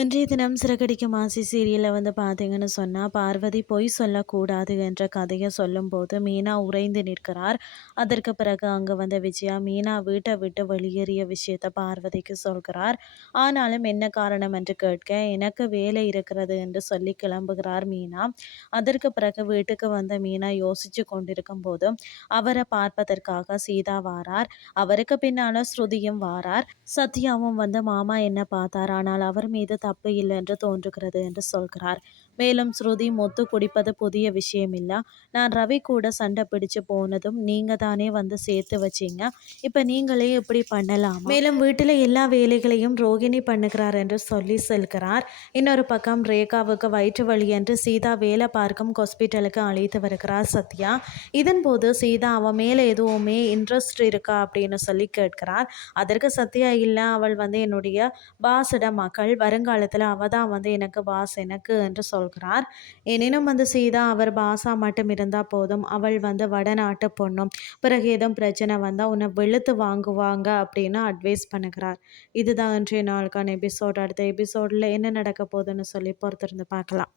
இன்றைய தினம் சிறகடிக்கும் ஆசி சீரியலில் வந்து பார்த்தீங்கன்னு சொன்னால் பார்வதி பொய் சொல்லக்கூடாது என்ற கதையை சொல்லும்போது மீனா உறைந்து நிற்கிறார். அதற்கு பிறகு அங்கே வந்த விஜயா மீனா வீட்டை விட்டு வெளியேறிய விஷயத்தை பார்வதிக்கு சொல்கிறார். ஆனாலும் என்ன காரணம் என்று கேட்க எனக்கு வேலை இருக்கிறது என்று சொல்லி கிளம்புகிறார் மீனா. அதற்கு பிறகு வீட்டுக்கு வந்த மீனா யோசிச்சு கொண்டிருக்கும் போது அவரை பார்ப்பதற்காக சீதா வாரார். அவருக்கு பின்னால் ஸ்ருதியும் வாரார். சத்யாவும் வந்து மாமா என்ன பார்த்தார். ஆனால் அவர் மீது தப்பு இல்லை என்று தோன்றுகிறது என்று சொல்கிறார். மேலும் ஸ்ருதி மொத்து குடிப்பது புதிய விஷயம் இல்லை. நான் ரவி கூட சண்டை பிடிச்சு போனதும் நீங்க தானே வந்து சேர்த்து வச்சீங்க. இப்ப நீங்களே இப்படி பண்ணலாம்? மேலும் வீட்டில் எல்லா வேலைகளையும் ரோகிணி பண்ணுகிறார் என்று சொல்லி செல்கிறார். இன்னொரு பக்கம் ரேகாவுக்கு வயிற்று வழி என்று சீதா வேலை பார்க்கும் ஹாஸ்பிட்டலுக்கு அழைத்து வருகிறார் சத்யா. இதன் போது சீதா அவன் மேலே எதுவுமே இன்ட்ரெஸ்ட் இருக்கா? அப்படின்னு சொல்லி கேட்கிறார். அதற்கு சத்யா இல்லை அவள் வந்து என்னுடைய பாசிட வருங்க வருங்காலத்தில் அவள் தான் வந்து எனக்கு பாஸ் எனக்கு என்று சொல்கிறார். எனினும் வந்து சீதா அவர் பாசா மட்டும் இருந்தால் போதும். அவள் வந்து வடநாட்டு பொண்ணும். பிறகு எதுவும் பிரச்சனை வந்தால் உன்னை வெளுத்து வாங்குவாங்க அப்படின்னு அட்வைஸ் பண்ணுகிறார். இதுதான் இன்றைய நாளுக்கான எபிசோட் அடுத்த எபிசோடில் என்ன நடக்க போகுதுன்னு சொல்லி பொறுத்திருந்து பார்க்கலாம்.